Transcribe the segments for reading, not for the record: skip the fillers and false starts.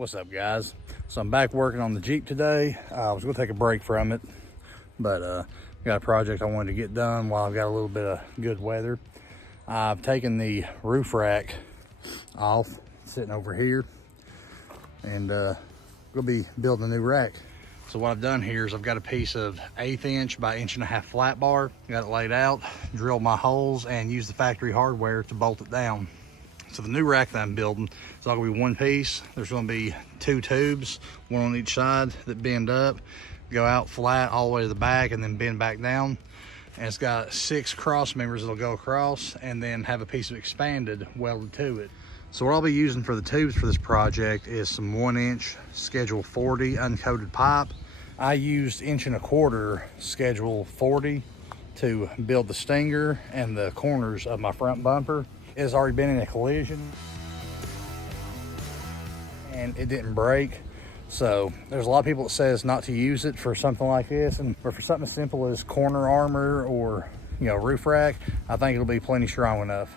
What's up, guys? So I'm back working on the Jeep today. I was gonna take a break from it, but got a project I wanted to get done while I've got a little bit of good weather. I've taken the roof rack off, sitting over here, and gonna be building a new rack. So what I've done here is I've got a piece of 1/8 inch by 1.5 inch flat bar, got it laid out, drilled my holes, and used the factory hardware to bolt it down. So the new rack that I'm building is all gonna be one piece. There's gonna be 2 tubes, one on each side that bend up, go out flat all the way to the back and then bend back down. And it's got 6 cross members that'll go across and then have a piece of expanded welded to it. So what I'll be using for the tubes for this project is some 1 inch Schedule 40 uncoated pipe. I used 1.25 inch Schedule 40 to build the stinger and the corners of my front bumper. It has already been in a collision and it didn't break. So there's a lot of people that says not to use it for something like this, but for something as simple as corner armor or, you know, roof rack, I think it'll be plenty strong enough.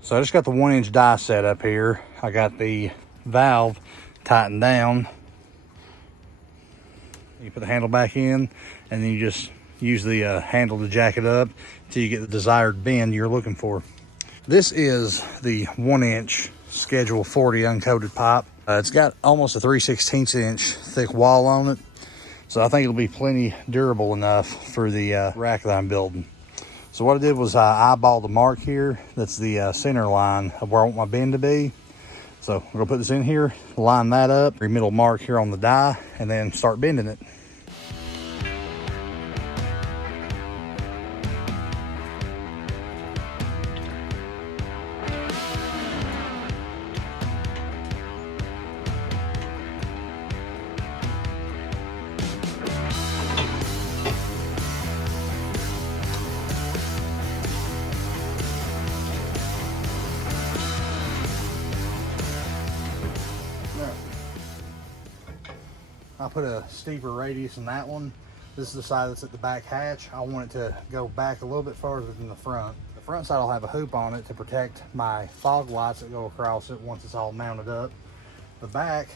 So I just got the 1 inch die set up here. I got the valve tightened down. You put the handle back in and then you just use the handle to jack it up until you get the desired bend you're looking for. This is the 1 inch Schedule 40 uncoated pipe. It's got almost a 3/16 inch thick wall on it. So I think it'll be plenty durable enough for the rack that I'm building. So what I did was I eyeballed the mark here. That's the center line of where I want my bend to be. So I'm gonna put this in here, line that up, your middle mark here on the die, and then start bending it. I put a steeper radius in that one. This is the side that's at the back hatch. I want it to go back a little bit farther than the front. The front side will have a hoop on it to protect my fog lights that go across it once it's all mounted up. The back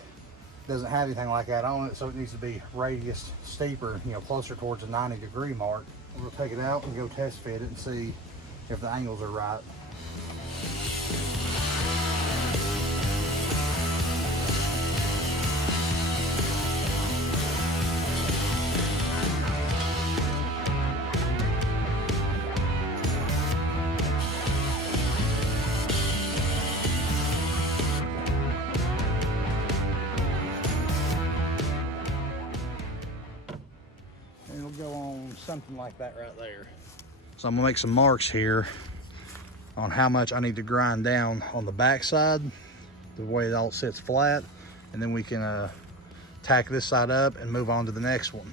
doesn't have anything like that on it, so it needs to be radius steeper, you know, closer towards the 90-degree mark. We'll take it out and go test fit it and see if the angles are right. Go on something like that right there. So I'm gonna make some marks here on how much I need to grind down on the back side, the way it all sits flat, and then we can tack this side up and move on to the next one.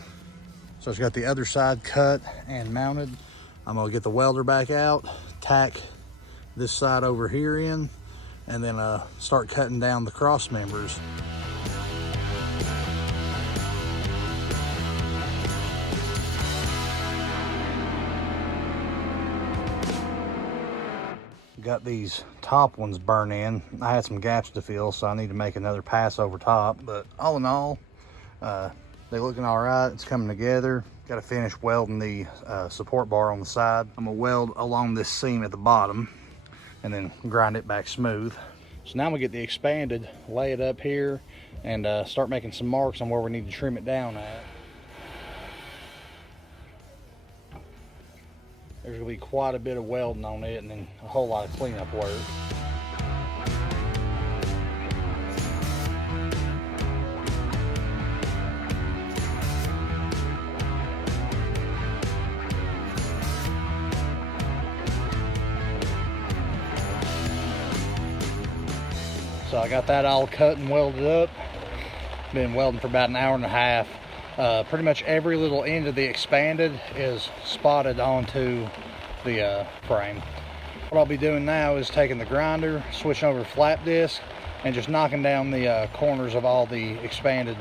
So it's got the other side cut and mounted. I'm gonna get the welder back out, tack this side over here in, and then start cutting down the cross members. Got these top ones burned in. I had some gaps to fill, so I need to make another pass over top. But all in all, they're looking all right. It's coming together. Got to finish welding the support bar on the side. I'm gonna weld along this seam at the bottom and then grind it back smooth. So now I'm gonna get the expanded, lay it up here, and start making some marks on where we need to trim it down at. There's gonna be quite a bit of welding on it and then a whole lot of cleanup work. So I got that all cut and welded up. Been welding for about 1.5 hours. Pretty much every little end of the expanded is spotted onto the frame. What I'll be doing now is taking the grinder, switching over to flap disc, and just knocking down the corners of all the expanded.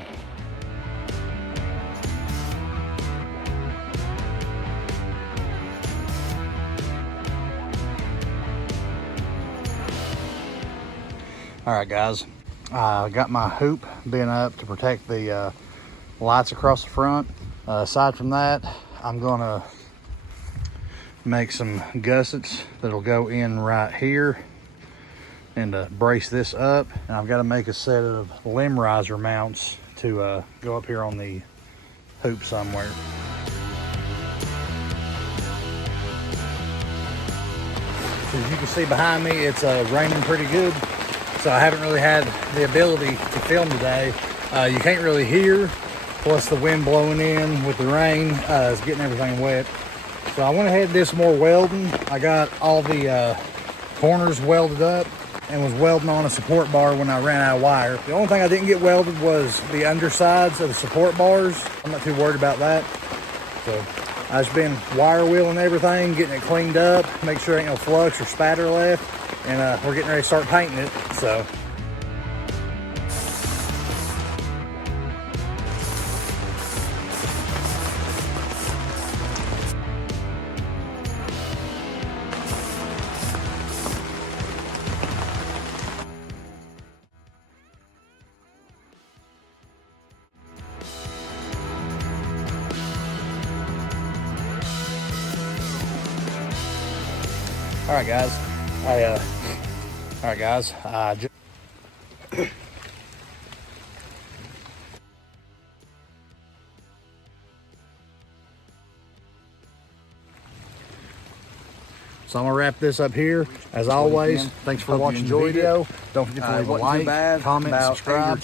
All right, guys, I got my hoop bent up to protect the lights across the front. Aside from that, I'm gonna make some gussets that'll go in right here and brace this up. And I've got to make a set of limb riser mounts to go up here on the hoop somewhere. So as you can see behind me, it's raining pretty good. So I haven't really had the ability to film today. You can't really hear, plus the wind blowing in with the rain is getting everything wet. So I went ahead and did some more welding. I got all the corners welded up and was welding on a support bar when I ran out of wire. The only thing I didn't get welded was the undersides of the support bars. I'm not too worried about that. So I've just been wire wheeling everything, getting it cleaned up, make sure ain't no flux or spatter left, and we're getting ready to start painting it. So. All right, guys. So I'm gonna wrap this up here. As always, thanks for watching the video. Don't forget to leave a like, comment, subscribe.